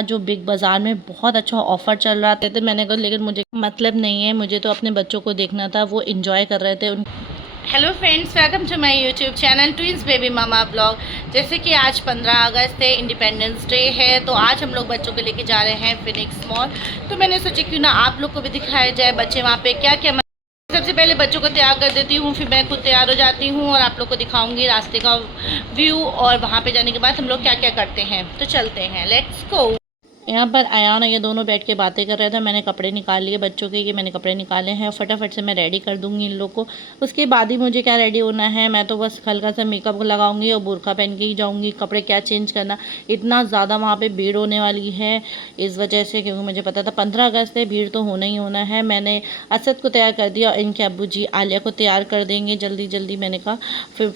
जो बिग बाज़ार में बहुत अच्छा ऑफ़र चल रहा था, तो मैंने कहा लेकिन मुझे मतलब नहीं है, मुझे तो अपने बच्चों को देखना था, वो एंजॉय कर रहे थे उन। Hello friends, welcome to my YouTube channel twins baby mama blog. जैसे कि आज 15 अगस्त है, इंडिपेंडेंस डे है, तो आज हम लोग बच्चों को लेके जा रहे हैं फिनिक्स मॉल। तो मैंने सोचा क्यों ना आप लोग को भी दिखाया जाए बच्चे वहाँ पे क्या क्या। सबसे पहले बच्चों को तैयार कर देती हूँ, फिर मैं खुद तैयार हो जाती हूँ और आप लोग को दिखाऊंगी रास्ते का व्यू, और वहाँ पे जाने के बाद हम लोग क्या क्या करते हैं। तो चलते हैं, लेट्स गो। यहाँ पर अयान और ये दोनों बैठ के बातें कर रहे थे। मैंने कपड़े निकाल लिए बच्चों के, ये मैंने कपड़े निकाले हैं, फटाफट से मैं रेडी कर दूँगी इन लोग को। उसके बाद ही मुझे क्या रेडी होना है, मैं तो बस हल्का सा मेकअप लगाऊंगी और बुर्का पहन के ही जाऊँगी। कपड़े क्या चेंज करना, इतना ज़्यादा वहाँ पर भीड़ होने वाली है इस वजह से, क्योंकि मुझे पता था 15 अगस्त है, भीड़ तो होना ही होना है। मैंने असद को तैयार कर दिया और इनके अब्बू जी आलिया को तैयार कर देंगे जल्दी जल्दी। मैंने कहा फिर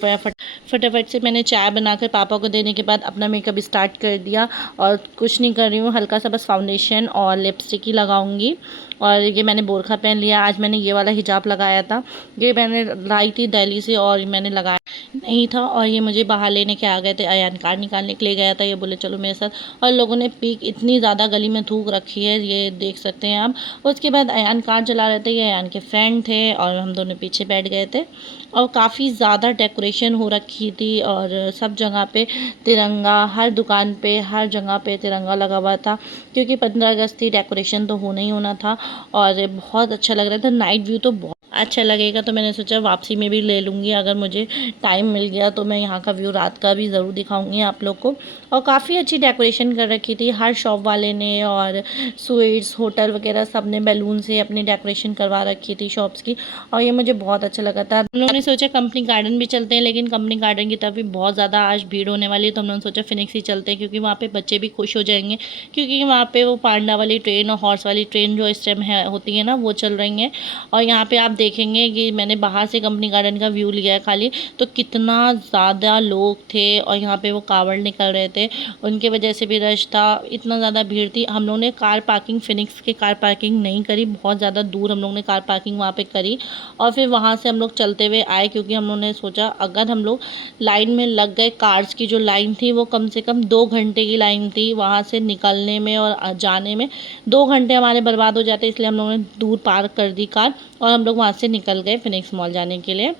फटाफट से मैंने चाय बनाकर पापा को देने के बाद अपना मेकअप स्टार्ट कर दिया। और कुछ नहीं कर रही हूँ, हल्का सा बस फाउंडेशन और लिपस्टिक ही लगाऊंगी। और ये मैंने बोरखा पहन लिया। आज मैंने ये वाला हिजाब लगाया था, ये मैंने लाई थी दिल्ली से और मैंने लगाया नहीं था। और ये मुझे बाहर लेने के आ गए थे, अयान कार्ड निकालने के लिए गया था, ये बोले चलो मेरे साथ। और लोगों ने पीक इतनी ज़्यादा गली में थूक रखी है, ये देख सकते हैं आप। उसके बाद अयान कार चला रहे थे, ये अयान के फ्रेंड थे और हम दोनों पीछे बैठ गए थे। और काफ़ी ज़्यादा डेकोरेशन हो रखी थी और सब जगह पे तिरंगा, हर दुकान पे हर जगह पे तिरंगा लगा हुआ था, क्योंकि 15 अगस्त थी, डेकोरेशन तो होना ही होना था। और बहुत अच्छा लग रहा था, नाइट व्यू तो बहुत अच्छा लगेगा। तो मैंने सोचा वापसी में भी ले लूँगी, अगर मुझे टाइम मिल गया तो मैं यहाँ का व्यू रात का भी ज़रूर दिखाऊंगी आप लोग को। और काफ़ी अच्छी डेकोरेशन कर रखी थी हर शॉप वाले ने, और स्वीट्स होटल वगैरह सब ने बैलून से अपनी डेकोरेशन करवा रखी थी शॉप्स की। और ये मुझे बहुत अच्छा लगा था। हम लोगों ने सोचा कंपनी गार्डन भी चलते हैं, लेकिन कंपनी गार्डन की तरफ भी बहुत ज़्यादा आज भीड़ होने वाली है, तो हम लोगों ने सोचा फिनिक्स ही चलते हैं, क्योंकि वहाँ पे बच्चे भी खुश हो जाएंगे। क्योंकि वहाँ पे वो पांडा वाली ट्रेन और हॉर्स वाली ट्रेन जो इस टाइम है होती है ना, वो चल रही हैं। और यहाँ पे आप देखेंगे कि मैंने बाहर से कंपनी गार्डन का व्यू लिया है खाली, तो कितना ज़्यादा लोग थे। और यहाँ पे वो कावड़ निकल रहे थे, उनके वजह से भी रश था, इतना ज़्यादा भीड़ थी। हम लोगों ने कार पार्किंग फिनिक्स के कार पार्किंग नहीं करी, बहुत ज़्यादा दूर हम लोग ने कार पार्किंग वहाँ पे करी। और फिर वहाँ से हम लोग चलते हुए आए, क्योंकि हम लोगों ने सोचा अगर हम लोग लाइन में लग गए, कार्स की जो लाइन थी वो कम से कम 2 घंटे की लाइन थी, वहाँ से निकलने में और जाने में 2 घंटे हमारे बर्बाद हो जाते, इसलिए हम लोगों ने दूर पार्क कर दी कार और हम लोग वहाँ से निकल गए फिनिक्स मॉल जाने के लिए।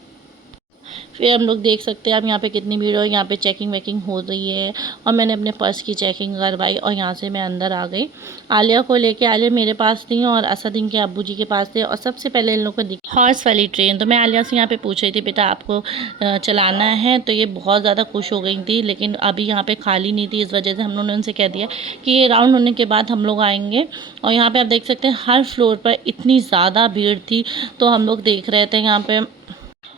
फिर हम लोग देख सकते हैं आप यहाँ पे कितनी भीड़ हो, यहाँ पे चेकिंग वेकिंग हो रही है। और मैंने अपने पर्स की चेकिंग करवाई और यहाँ से मैं अंदर आ गई आलिया को लेके। आलिया मेरे पास थी और असद इनके अब्बू जी के पास थे। और सबसे पहले इन लोगों को दिखी हॉर्स वाली ट्रेन, तो मैं आलिया से यहाँ पे पूछ रही थी बेटा आपको चलाना है, तो ये बहुत ज़्यादा खुश हो गई थी। लेकिन अभी यहाँ पे खाली नहीं थी, इस वजह से हम लोगों ने उनसे कह दिया कि ये राउंड होने के बाद हम लोग आएंगे। और यहाँ पे आप देख सकते हैं हर फ्लोर पर इतनी ज़्यादा भीड़ थी, तो हम लोग देख रहे थे यहाँ पे।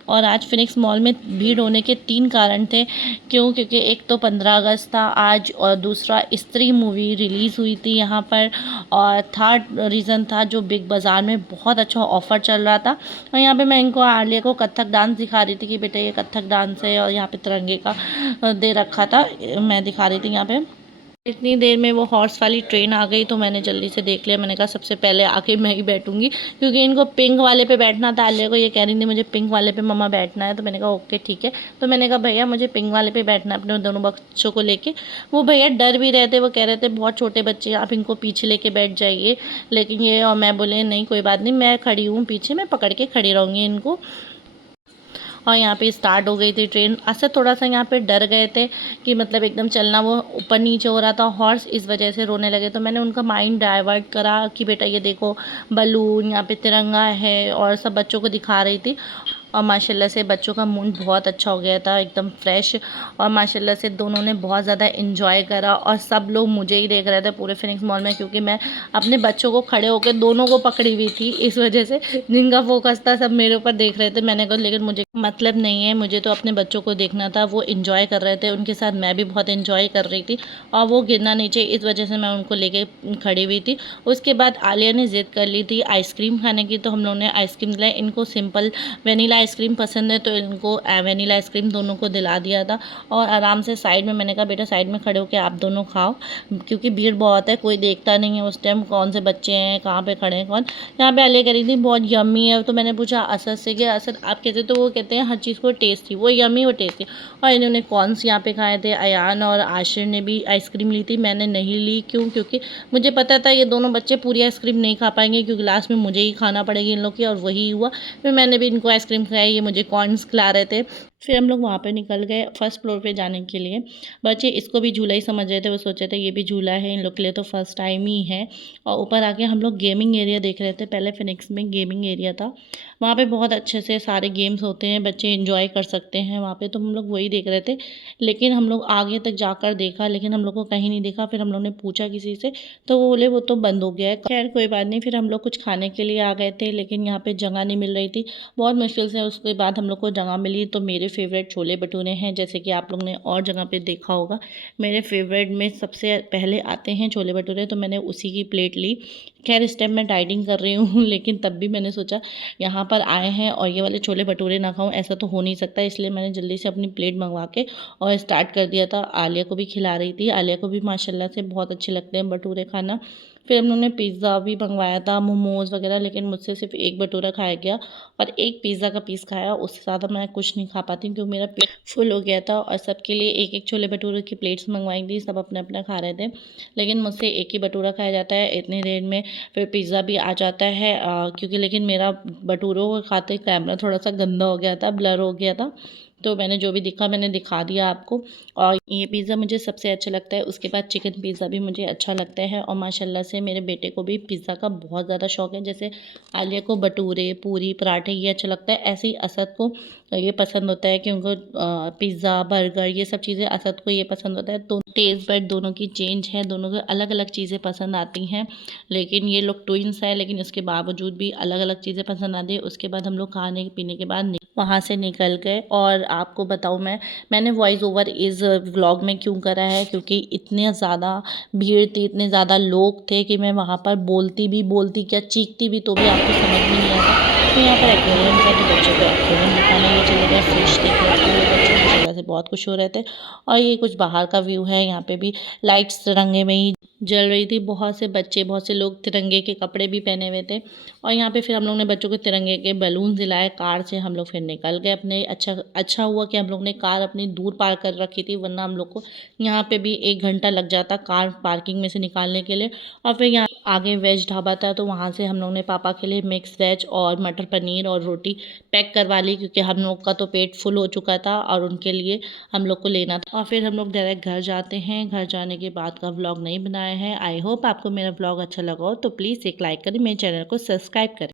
और आज फिनिक्स मॉल में भीड़ होने के 3 कारण थे, क्योंकि एक तो 15 अगस्त था आज, और दूसरा स्त्री मूवी रिलीज़ हुई थी यहाँ पर, और थर्ड रीज़न था जो बिग बाज़ार में बहुत अच्छा ऑफ़र चल रहा था। और यहाँ पे मैं इनको आलिया को कथक डांस दिखा रही थी कि बेटा ये कथक डांस है, और यहाँ पे तिरंगे का दे रखा था, मैं दिखा रही थी यहाँ पे। इतनी देर में वो हॉर्स वाली ट्रेन आ गई, तो मैंने जल्दी से देख लिया। मैंने कहा सबसे पहले आके मैं ही बैठूंगी, क्योंकि इनको पिंक वाले पे बैठना था। आलिया को ये कह रही थी मुझे पिंक वाले पे मम्मा बैठना है, तो मैंने कहा ओके ठीक है। तो मैंने कहा भैया मुझे पिंक वाले पे बैठना है अपने दोनों बच्चों को लेके। वो भैया डर भी रहे थे, वो कह रहे थे बहुत छोटे बच्चे आप इनको पीछे लेके बैठ जाइए, लेकिन ये और मैं बोले नहीं कोई बात नहीं, मैं खड़ी हूँ पीछे, मैं पकड़ के खड़ी रहूँगी इनको। और यहाँ पे स्टार्ट हो गई थी ट्रेन। असद थोड़ा सा यहाँ पे डर गए थे कि मतलब एकदम चलना वो ऊपर नीचे हो रहा था हॉर्स, इस वजह से रोने लगे। तो मैंने उनका माइंड डाइवर्ट करा कि बेटा ये देखो बलून, यहाँ पे तिरंगा है, और सब बच्चों को दिखा रही थी। और माशाल्लाह से बच्चों का मूड बहुत अच्छा हो गया था, एकदम फ्रेश। और माशाल्लाह से दोनों ने बहुत ज़्यादा इन्जॉय करा, और सब लोग मुझे ही देख रहे थे पूरे फिनिक्स मॉल में, क्योंकि मैं अपने बच्चों को खड़े होकर दोनों को पकड़ी हुई थी, इस वजह से जिनका फोकस था सब मेरे ऊपर देख रहे थे। मैंने कहा लेकिन मुझे मतलब नहीं है, मुझे तो अपने बच्चों को देखना था, वो इन्जॉय कर रहे थे, उनके साथ मैं भी बहुत इन्जॉय कर रही थी। और वो गिरना नीचे, इस वजह से मैं उनको लेके खड़ी हुई थी। उसके बाद आलिया ने ज़िद कर ली थी आइसक्रीम खाने की, तो हम लोगों ने आइसक्रीम दिलाई इनको, सिंपल वेनीला आइसक्रीम पसंद है तो इनको वनीला आइसक्रीम दोनों को दिला दिया था। और आराम से साइड में मैंने कहा बेटा साइड में खड़े होकर आप दोनों खाओ, क्योंकि भीड़ बहुत है, कोई देखता नहीं है उस टाइम कौन से बच्चे हैं, कहाँ पे खड़े हैं कौन। यहाँ पे आलिया कह रही थी बहुत यम्मी है, तो मैंने पूछा असद से कि असद आप कहते, तो वो कहते हैं हर चीज़ को टेस्टी, वो यम्मी वो टेस्टी। और इन्होंने कॉर्न्स यहाँ पे खाए थे। अयान और आशिर ने भी आइसक्रीम ली थी, मैंने नहीं ली। क्यों? क्योंकि मुझे पता था ये दोनों बच्चे पूरी आइसक्रीम नहीं खा पाएंगे, क्योंकि लास्ट में मुझे ही खाना पड़ेगी इन लोग की, और वही हुआ। फिर मैंने भी इनको आइसक्रीम खिलाई, ये मुझे कॉर्न्स खिला रहे थे। फिर हम लोग वहाँ पे निकल गए फर्स्ट फ्लोर पे जाने के लिए। बच्चे इसको भी झूला ही समझ रहे थे, वो सोच रहे थे ये भी झूला है, इन लोग के लिए तो फर्स्ट टाइम ही है। और ऊपर आके हम लोग गेमिंग एरिया देख रहे थे। पहले फिनिक्स में गेमिंग एरिया था, वहाँ पे बहुत अच्छे से सारे गेम्स होते हैं, बच्चे इंजॉय कर सकते हैं वहाँ पे, तो हम लोग वही देख रहे थे। लेकिन हम लोग आगे तक जाकर देखा, लेकिन हम लोग को कहीं नहीं दिखा। फिर हम लोग ने पूछा किसी से, तो वो बोले वो तो बंद हो गया है। खैर कोई बात नहीं, फिर हम लोग कुछ खाने के लिए आ गए थे, लेकिन यहाँ पे जगह नहीं मिल रही थी। बहुत मुश्किल से उसके बाद हम लोग को जगह मिली। तो मेरे फेवरेट छोले भटूरे हैं, जैसे कि आप लोग ने और जगह पे देखा होगा। मेरे फेवरेट में सबसे पहले आते हैं छोले भटूरे, तो मैंने उसी की प्लेट ली। खैर इस टाइम मैं डाइटिंग कर रही हूँ लेकिन तब भी मैंने सोचा यहाँ पर आए हैं और ये वाले छोले भटूरे ना खाऊं, ऐसा तो हो नहीं सकता। इसलिए मैंने जल्दी से अपनी प्लेट मंगवा के और स्टार्ट कर दिया था। आलिया को भी खिला रही थी, आलिया को भी माशाल्लाह से बहुत अच्छे लगते हैं भटूरे खाना। फिर हम लोग ने पिज़्ज़ा भी मंगवाया था, मोमोज़ वगैरह, लेकिन मुझसे सिर्फ एक भटूरा खाया गया और एक पिज़्ज़ा का पीस खाया। उससे ज़्यादा मैं कुछ नहीं खा पाती क्योंकि मेरा पेट फुल हो गया था। और सबके लिए एक एक छोले भटूरे की प्लेट्स मंगवाई थी, सब अपना अपना खा रहे थे। लेकिन मुझसे एक ही भटूरा खाया जाता है इतनी देर में। फिर पिज़्ज़ा भी आ जाता है, क्योंकि लेकिन मेरा भटूरों को खाते कैमरा थोड़ा सा गंदा हो गया था, ब्लर हो गया था, तो मैंने जो भी दिखा मैंने दिखा दिया आपको। और ये पिज़्ज़ा मुझे सबसे अच्छा लगता है। उसके बाद चिकन पिज़्ज़ा भी मुझे अच्छा लगता है। और माशाल्लाह से मेरे बेटे को भी पिज़्ज़ा का बहुत ज़्यादा शौक है। जैसे आलिया को भटूरे, पूरी, पराठे ये अच्छा लगता है, ऐसे ही असद को ये पसंद होता है कि उनको पिज़्ज़ा, बर्गर ये सब चीज़ें असद को ये पसंद होता है। तो टेस्ट बड दोनों की चेंज है, दोनों को अलग अलग चीज़ें पसंद आती हैं। लेकिन ये लोग ट्विंस हैं, लेकिन इसके बावजूद भी अलग अलग चीज़ें पसंद आती है। उसके बाद हम लोग खाने पीने के बाद वहाँ से निकल गए। और आपको बताऊँ मैंने वॉइस ओवर इस व्लॉग में क्यों करा है, क्योंकि इतने ज़्यादा भीड़ थी, इतने ज़्यादा लोग थे कि मैं वहाँ पर बोलती क्या चीखती भी तो भी आपको समझ में नहीं आता। तो यहाँ पर एक्वेरियम था, तो बच्चों को एक्वेरियम दिखाने ये चले गए, फिश देखने के लिए बच्चे माशाल्लाह से बहुत खुश हो रहे थे। और ये कुछ बाहर का व्यू है, यहाँ पे भी लाइट्स तिरंगे में ही जल रही थी। बहुत से बच्चे, बहुत से लोग तिरंगे के कपड़े भी पहने हुए थे। और यहाँ पे फिर हम लोग ने बच्चों को तिरंगे के बैलून दिलाए। कार से हम लोग फिर निकल गए अपने। अच्छा हुआ कि हम लोग ने कार अपनी दूर पार्क कर रखी थी, वरना हम लोग को यहाँ पे भी 1 घंटा लग जाता कार पार्किंग में से निकालने के लिए। और फिर यहाँ आगे वेज ढाबा था, तो वहाँ से हम लोग ने पापा के लिए मिक्स वेज और मटर पनीर और रोटी पैक करवा ली, क्योंकि हम लोग का तो पेट फुल हो चुका था और उनके लिए हम लोग को लेना था। और फिर हम लोग डायरेक्ट घर जाते हैं। घर जाने के बाद का व्लॉग नहीं बनाया है। आई होप आपको मेरा व्लॉग अच्छा लगा हो, तो प्लीज़ एक लाइक करें, मेरे चैनल को सब्सक्राइब करें।